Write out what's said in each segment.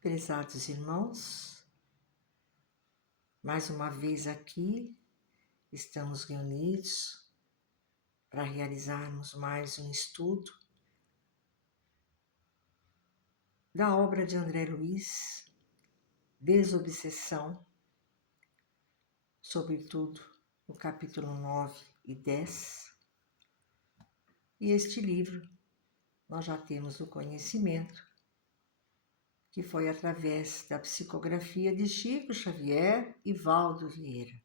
Prezados irmãos, mais uma vez aqui estamos reunidos para realizarmos mais um estudo da obra de André Luiz, Desobsessão, sobretudo no capítulo 9 e 10. E este livro nós já temos o conhecimento que foi através da psicografia de Chico Xavier e Valdo Vieira.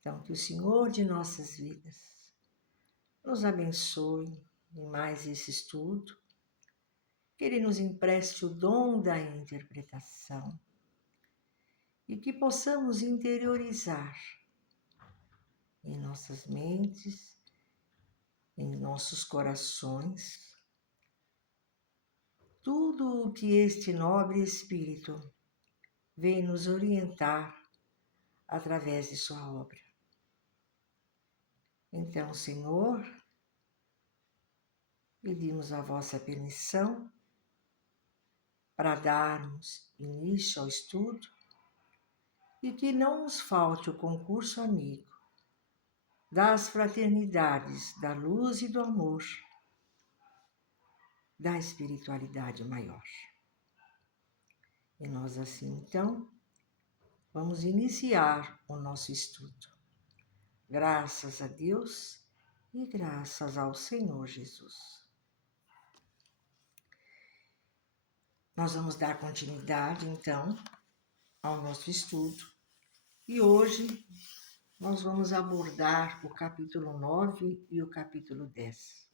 Então, que o Senhor de nossas vidas nos abençoe em mais esse estudo, que Ele nos empreste o dom da interpretação e que possamos interiorizar em nossas mentes, em nossos corações, tudo o que este nobre Espírito vem nos orientar através de sua obra. Então, Senhor, pedimos a vossa permissão para darmos início ao estudo e que não nos falte o concurso amigo das fraternidades da luz e do amor, da espiritualidade maior. E nós assim, então, vamos iniciar o nosso estudo. Graças a Deus e graças ao Senhor Jesus. Nós vamos dar continuidade, então, ao nosso estudo. E hoje nós vamos abordar o capítulo 9 e o capítulo 10.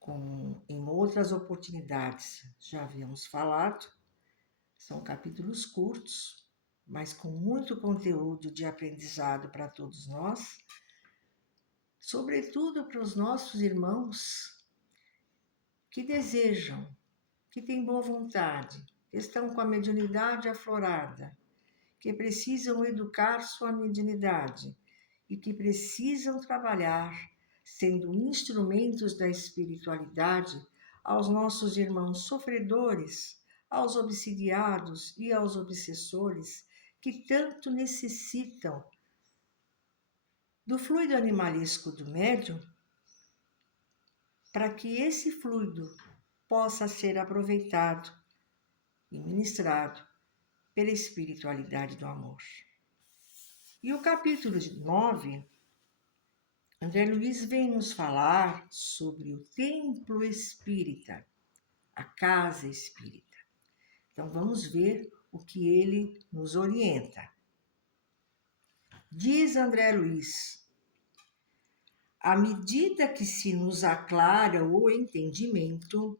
Como em outras oportunidades já havíamos falado, são capítulos curtos, mas com muito conteúdo de aprendizado para todos nós, sobretudo para os nossos irmãos que desejam, que têm boa vontade, que estão com a mediunidade aflorada, que precisam educar sua mediunidade e que precisam trabalhar sendo instrumentos da espiritualidade aos nossos irmãos sofredores, aos obsidiados e aos obsessores que tanto necessitam do fluido animalesco do médium, para que esse fluido possa ser aproveitado e ministrado pela espiritualidade do amor. E o capítulo 9, André Luiz vem nos falar sobre o templo espírita, a casa espírita. Então vamos ver o que ele nos orienta. Diz André Luiz: à medida que se nos aclara o entendimento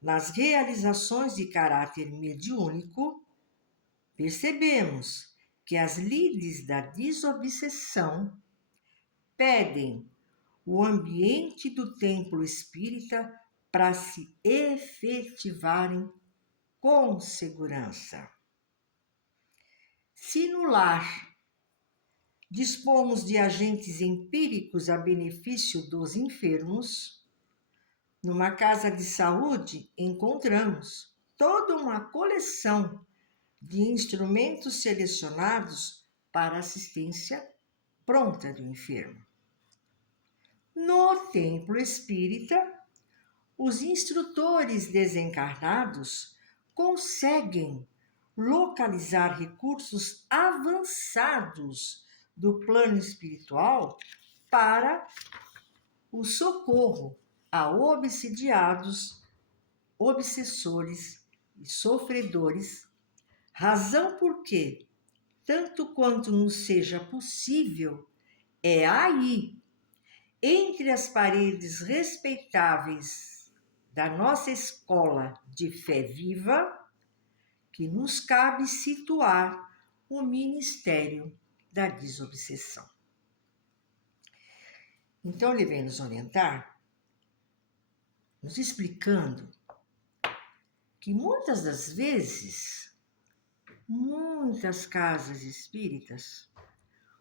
nas realizações de caráter mediúnico, percebemos que as lides da desobsessão pedem o ambiente do templo espírita para se efetivarem com segurança. Se no lar dispomos de agentes empíricos a benefício dos enfermos, numa casa de saúde encontramos toda uma coleção de instrumentos selecionados para assistência pronta do enfermo. No templo espírita, os instrutores desencarnados conseguem localizar recursos avançados do plano espiritual para o socorro a obsidiados, obsessores e sofredores, razão porque, tanto quanto nos seja possível, é aí, entre as paredes respeitáveis da nossa escola de fé viva, que nos cabe situar o ministério da desobsessão. Então ele vem nos orientar, nos explicando que muitas das vezes, muitas casas espíritas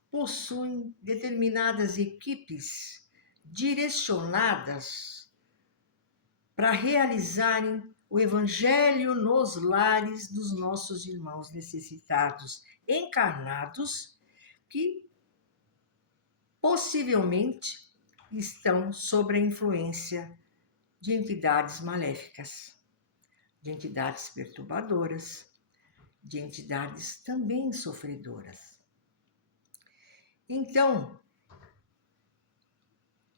possuem determinadas equipes direcionadas para realizarem o Evangelho nos lares dos nossos irmãos necessitados, encarnados, que possivelmente estão sob a influência de entidades maléficas, de entidades perturbadoras, de entidades também sofredoras. Então,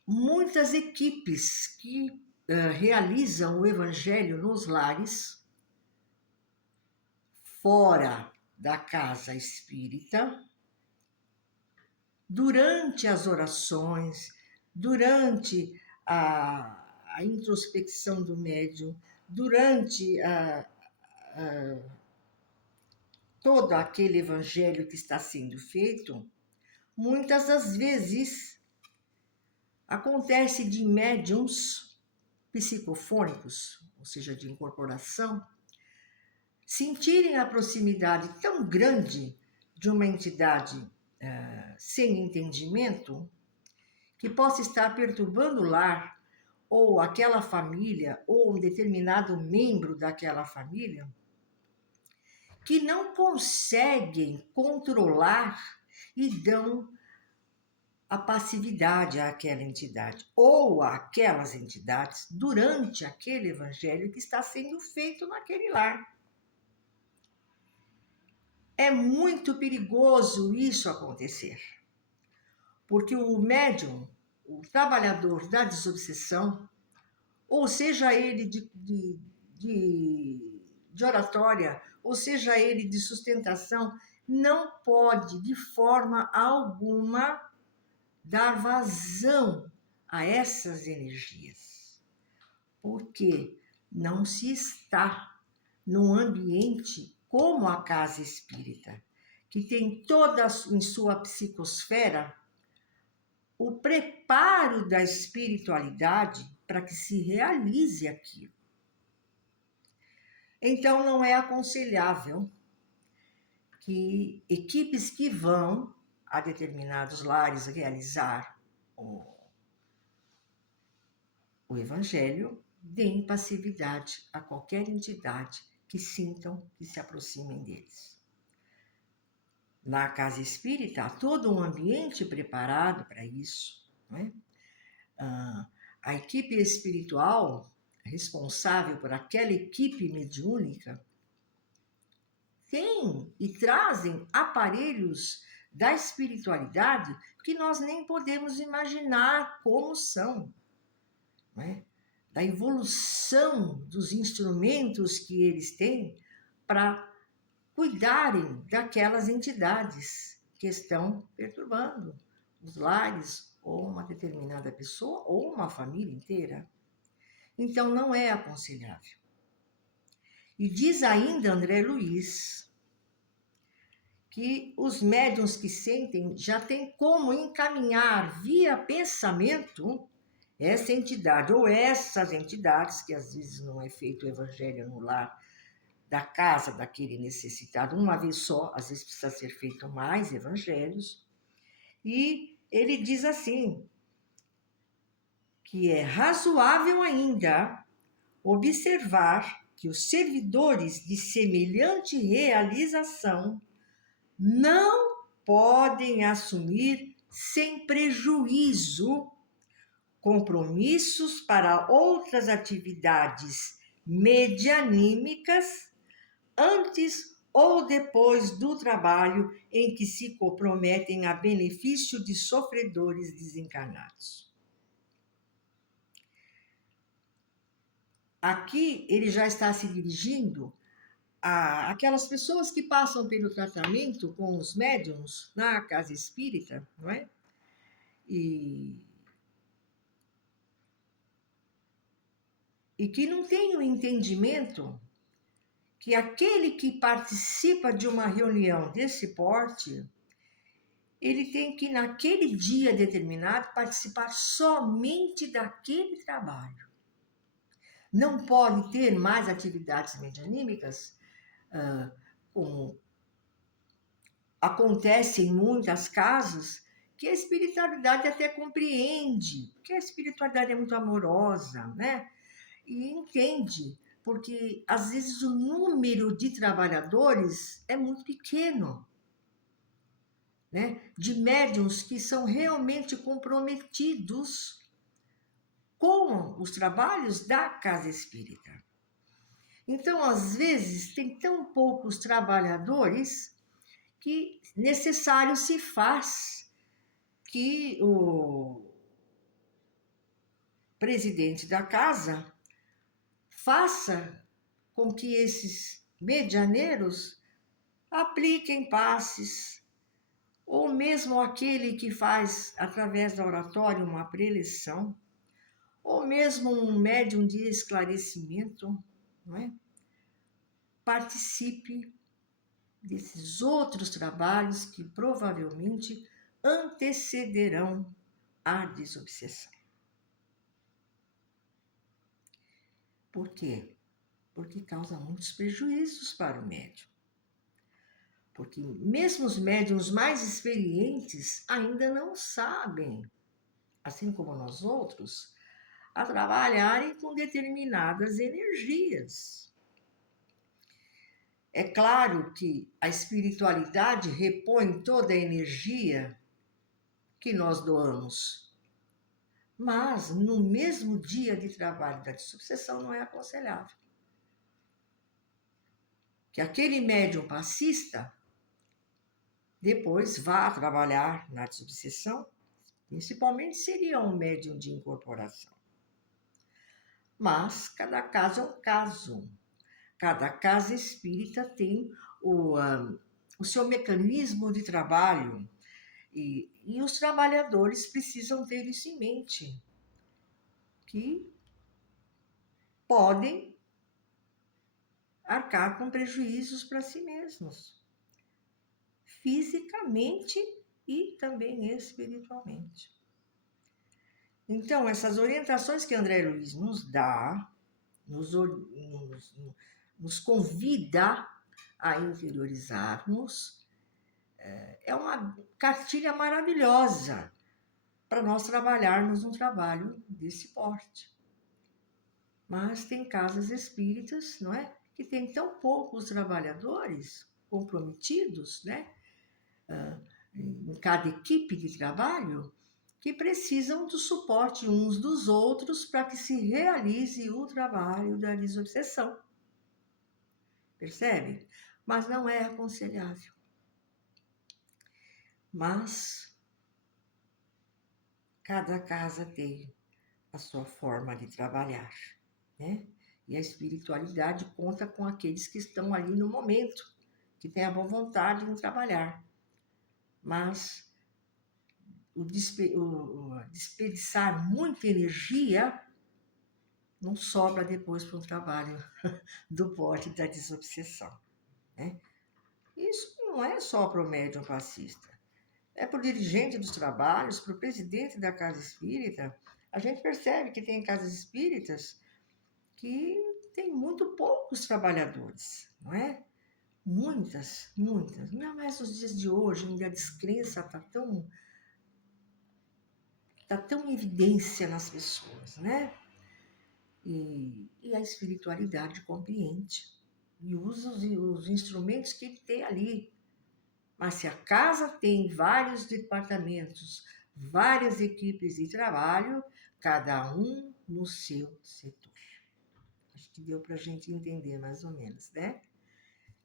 muitas equipes que realizam o Evangelho nos lares, fora da casa espírita, durante as orações, durante a introspecção do médium, durante todo aquele evangelho que está sendo feito, muitas das vezes acontece de médiums psicofônicos, ou seja, de incorporação, sentirem a proximidade tão grande de uma entidade sem entendimento, que possa estar perturbando o lar, ou aquela família, ou um determinado membro daquela família, que não conseguem controlar e dão a passividade àquela entidade, ou àquelas entidades, durante aquele evangelho que está sendo feito naquele lar. É muito perigoso isso acontecer, porque o médium, o trabalhador da desobsessão, ou seja ele de oratória, ou seja ele de sustentação, não pode de forma alguma dar vazão a essas energias, porque não se está num ambiente como a casa espírita, que tem toda em sua psicosfera o preparo da espiritualidade para que se realize aquilo. Então, não é aconselhável que equipes que vão a determinados lares realizar o Evangelho deem passividade a qualquer entidade que sintam que se aproximem deles. Na casa espírita, há todo um ambiente preparado para isso, não é? A equipe espiritual responsável por aquela equipe mediúnica tem e trazem aparelhos da espiritualidade que nós nem podemos imaginar como são, não é? Da evolução dos instrumentos que eles têm para cuidarem daquelas entidades que estão perturbando os lares, ou uma determinada pessoa, ou uma família inteira. Então, não é aconselhável. E diz ainda André Luiz que os médiuns que sentem já têm como encaminhar via pensamento essa entidade, ou essas entidades, que às vezes não é feito o evangelho no lar da casa daquele necessitado uma vez só, às vezes precisa ser feito mais evangelhos, e ele diz assim, que é razoável ainda observar que os servidores de semelhante realização não podem assumir sem prejuízo compromissos para outras atividades medianímicas antes ou depois do trabalho em que se comprometem a benefício de sofredores desencarnados. Aqui ele já está se dirigindo àquelas pessoas que passam pelo tratamento com os médiuns na casa espírita, não é? E que não tem o entendimento que aquele que participa de uma reunião desse porte, ele tem que, naquele dia determinado, participar somente daquele trabalho. Não pode ter mais atividades medianímicas, como acontece em muitas casas, que a espiritualidade até compreende, que a espiritualidade é muito amorosa, né? E entende Porque às vezes o número de trabalhadores é muito pequeno, né? De médiuns que são realmente comprometidos com os trabalhos da casa espírita. Então, às vezes, tem tão poucos trabalhadores que necessário se faz que o presidente da casa faça com que esses medianeiros apliquem passes, ou mesmo aquele que faz através da oratória uma preleção, ou mesmo um médium de esclarecimento, não é? Participe desses outros trabalhos que provavelmente antecederão a desobsessão. Por quê? Porque causa muitos prejuízos para o médium. Porque mesmo os médiuns mais experientes ainda não sabem, assim como nós outros, a trabalharem com determinadas energias. É claro que a espiritualidade repõe toda a energia que nós doamos, mas no mesmo dia de trabalho da desobsessão não é aconselhável. Que aquele médium passista depois vá trabalhar na desobsessão, principalmente seria um médium de incorporação. Mas cada caso é um caso. Cada casa espírita tem o seu mecanismo de trabalho e os trabalhadores precisam ter isso em mente, que podem arcar com prejuízos para si mesmos, fisicamente e também espiritualmente. Então, essas orientações que André Luiz nos dá, nos convida a interiorizarmos, é uma cartilha maravilhosa para nós trabalharmos um trabalho desse porte. Mas tem casas espíritas, não é? Que tem tão poucos trabalhadores comprometidos, né? Em cada equipe de trabalho, que precisam do suporte uns dos outros para que se realize o trabalho da desobsessão. Percebe? Mas não é aconselhável. Mas cada casa tem a sua forma de trabalhar, né? E a espiritualidade conta com aqueles que estão ali no momento, que têm a boa vontade em trabalhar. Mas o desperdiçar muita energia não sobra depois para um trabalho do porte da desobsessão, né? Isso não é só para o médium passista, é para o dirigente dos trabalhos, para o presidente da casa espírita. A gente percebe que tem casas espíritas que tem muito poucos trabalhadores, não é? Muitas. Não é mais nos dias de hoje, onde a descrença está tão em evidência nas pessoas, né? E a espiritualidade compreende e usa os instrumentos que ele tem ali. Mas se a casa tem vários departamentos, várias equipes de trabalho, cada um no seu setor. Acho que deu para a gente entender mais ou menos, né?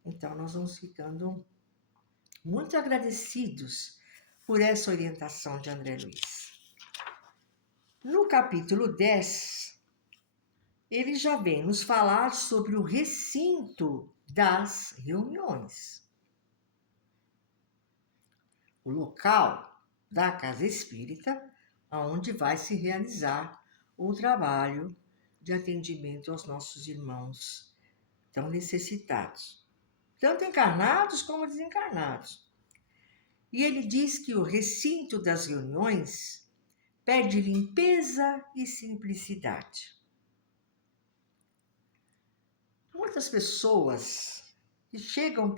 Então, nós vamos ficando muito agradecidos por essa orientação de André Luiz. No capítulo 10, ele já vem nos falar sobre o recinto das reuniões. O local da casa espírita, onde vai se realizar o trabalho de atendimento aos nossos irmãos tão necessitados, tanto encarnados como desencarnados. E ele diz que o recinto das reuniões pede limpeza e simplicidade. Muitas pessoas que chegam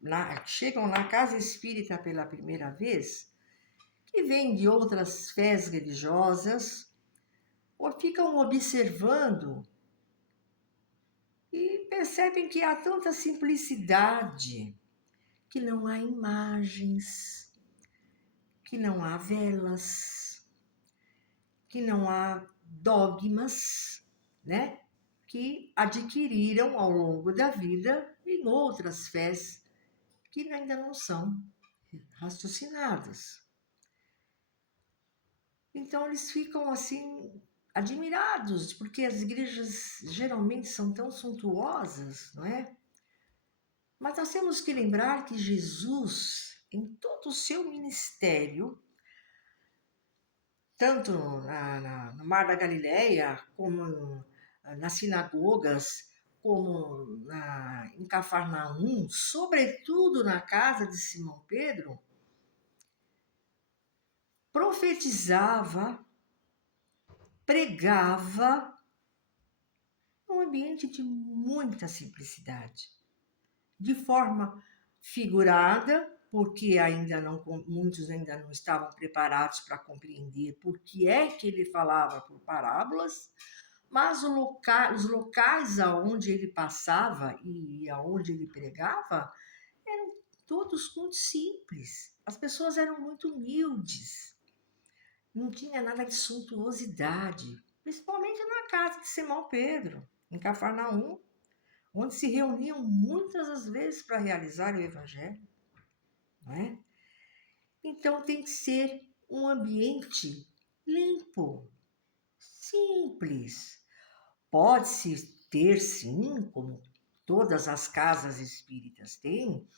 na casa espírita pela primeira vez, que vêm de outras fés religiosas, ou ficam observando e percebem que há tanta simplicidade, que não há imagens, que não há velas, que não há dogmas, né? Que adquiriram ao longo da vida em outras fés que ainda não são raciocinadas. Então eles ficam assim admirados, porque as igrejas geralmente são tão suntuosas, não é? Mas nós temos que lembrar que Jesus, em todo o seu ministério, tanto no Mar da Galileia, como nas sinagogas, como em Cafarnaum, sobretudo na casa de Simão Pedro, profetizava, pregava num ambiente de muita simplicidade, de forma figurada, porque muitos ainda não estavam preparados para compreender por que é que ele falava por parábolas, mas os locais aonde ele passava e aonde ele pregava eram todos muito simples. As pessoas eram muito humildes, não tinha nada de suntuosidade, principalmente na casa de Simão Pedro, em Cafarnaum, onde se reuniam muitas das vezes para realizar o evangelho, não é? Então tem que ser um ambiente limpo, simples. Pode-se ter, sim, como todas as casas espíritas têm,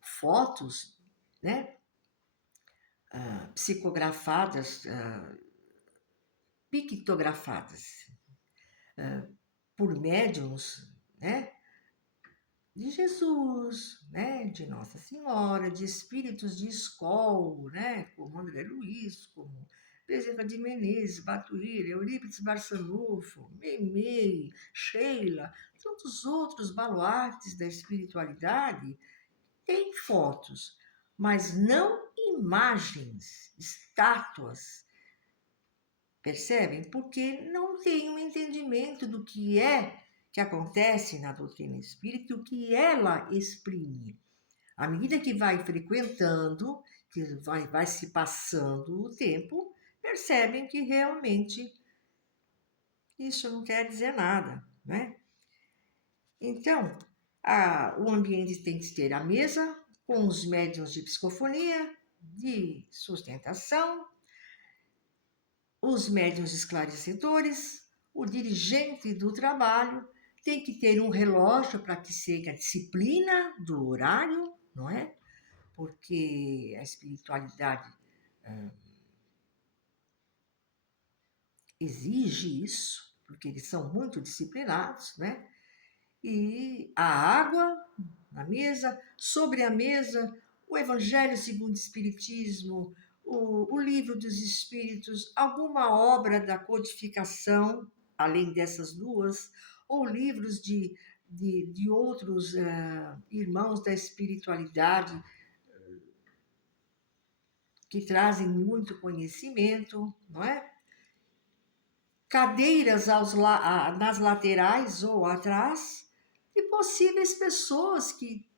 fotos, né, psicografadas, pictografadas por médiums, né, de Jesus, né, de Nossa Senhora, de espíritos de escola, né, como André Luiz, como Bezerra de Menezes, Batuíra, Eurípides Barçanufo, Meimei, Sheila, tantos outros baluartes da espiritualidade têm fotos, mas não imagens, estátuas, percebem? Porque não tem um entendimento do que é que acontece na doutrina espírita e o que ela exprime. À medida que vai frequentando, que vai se passando o tempo, percebem que realmente isso não quer dizer nada, né? Então, o ambiente tem que ter a mesa com os médiuns de psicofonia, de sustentação, os médiuns esclarecedores, o dirigente do trabalho, tem que ter um relógio para que seja a disciplina do horário, não é? Porque a espiritualidade exige isso, porque eles são muito disciplinados, né? E a água na mesa, sobre a mesa, o Evangelho segundo o Espiritismo, o Livro dos Espíritos, alguma obra da codificação, além dessas duas, ou livros de outros irmãos da espiritualidade que trazem muito conhecimento, não é? Cadeiras nas laterais ou atrás, e possíveis pessoas que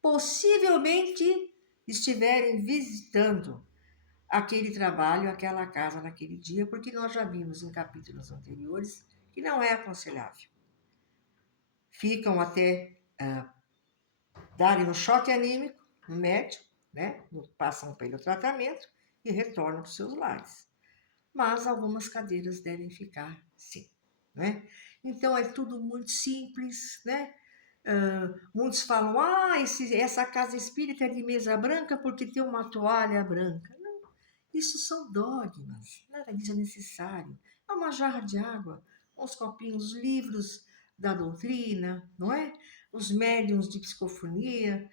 possivelmente estiverem visitando aquele trabalho, aquela casa naquele dia, porque nós já vimos em capítulos anteriores que não é aconselhável. Ficam até darem um choque anímico no médico, né? Passam pelo tratamento e retornam para os seus lares. Mas algumas cadeiras devem ficar sim, né? Então é tudo muito simples, né? Muitos falam, essa casa espírita é de mesa branca porque tem uma toalha branca. Não, isso são dogmas, nada disso é necessário. É uma jarra de água, uns copinhos, livros da doutrina, não é? Os médiuns de psicofonia,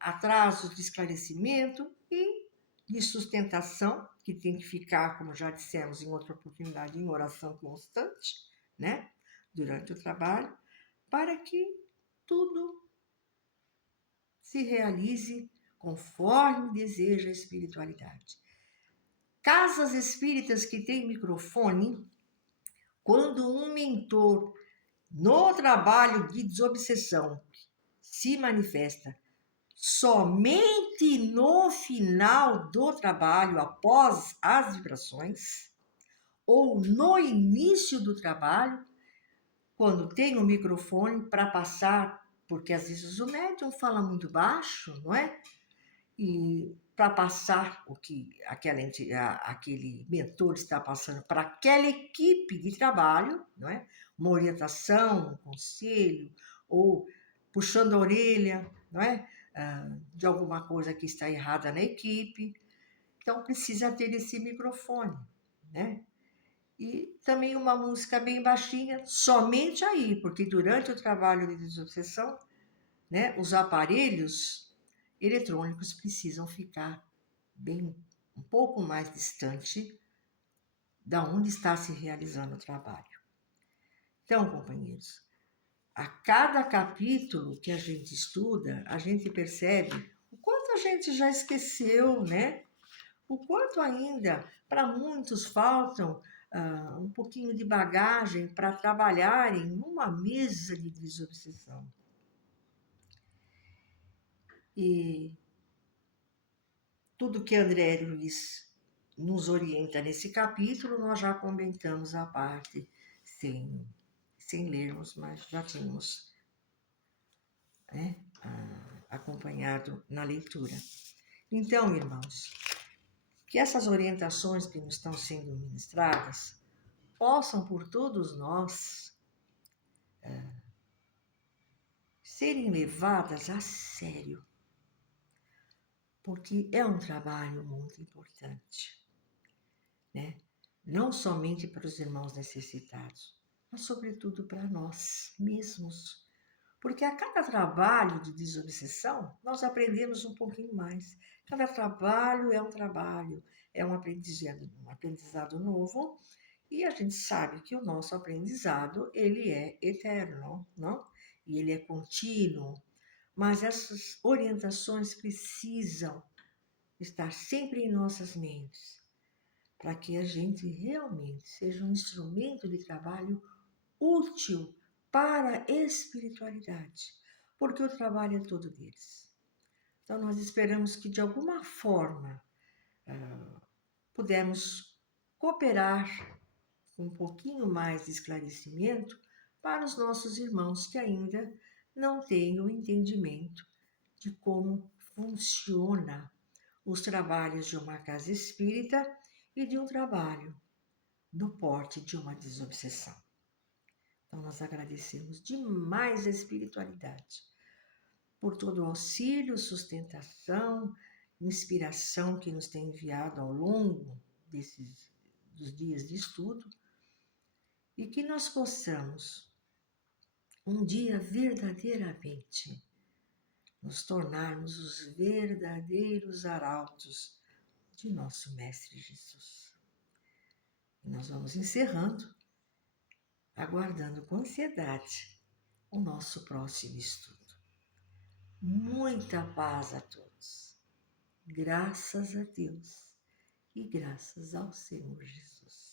atrasos de esclarecimento e de sustentação, que tem que ficar, como já dissemos em outra oportunidade, em oração constante, né? Durante o trabalho, para que tudo se realize conforme deseja a espiritualidade. Casas espíritas que têm microfone, quando um mentor no trabalho de desobsessão se manifesta somente no final do trabalho, após as vibrações, ou no início do trabalho, quando tem o microfone para passar, porque às vezes o médium fala muito baixo, não é? E para passar o que aquele mentor está passando para aquela equipe de trabalho, não é? Uma orientação, um conselho, ou puxando a orelha, não é? De alguma coisa que está errada na equipe. Então precisa ter esse microfone, né? E também uma música bem baixinha, somente aí, porque durante o trabalho de desobsessão, né, os aparelhos eletrônicos precisam ficar bem um pouco mais distante da onde está se realizando o trabalho. Então, companheiros, a cada capítulo que a gente estuda, a gente percebe o quanto a gente já esqueceu, né? O quanto ainda, para muitos, faltam um pouquinho de bagagem para trabalharem numa mesa de desobsessão. E tudo que André Luiz nos orienta nesse capítulo, nós já comentamos a parte sem lermos, mas já tínhamos, né, acompanhado na leitura. Então, irmãos, que essas orientações que nos estão sendo ministradas possam por todos nós serem levadas a sério, porque é um trabalho muito importante, né? Não somente para os irmãos necessitados, mas sobretudo para nós mesmos. Porque a cada trabalho de desobsessão, nós aprendemos um pouquinho mais. Cada trabalho, é um aprendizado novo, e a gente sabe que o nosso aprendizado, ele é eterno, não? E ele é contínuo. Mas essas orientações precisam estar sempre em nossas mentes, para que a gente realmente seja um instrumento de trabalho útil para a espiritualidade, porque o trabalho é todo deles. Então, nós esperamos que, de alguma forma, pudemos cooperar com um pouquinho mais de esclarecimento para os nossos irmãos que ainda não têm o entendimento de como funciona os trabalhos de uma casa espírita e de um trabalho do porte de uma desobsessão. Então, nós agradecemos demais a espiritualidade por todo o auxílio, sustentação, inspiração que nos tem enviado ao longo dos dias de estudo, e que nós possamos um dia verdadeiramente nos tornarmos os verdadeiros arautos de nosso Mestre Jesus. E nós vamos encerrando, aguardando com ansiedade o nosso próximo estudo. Muita paz a todos. Graças a Deus e graças ao Senhor Jesus.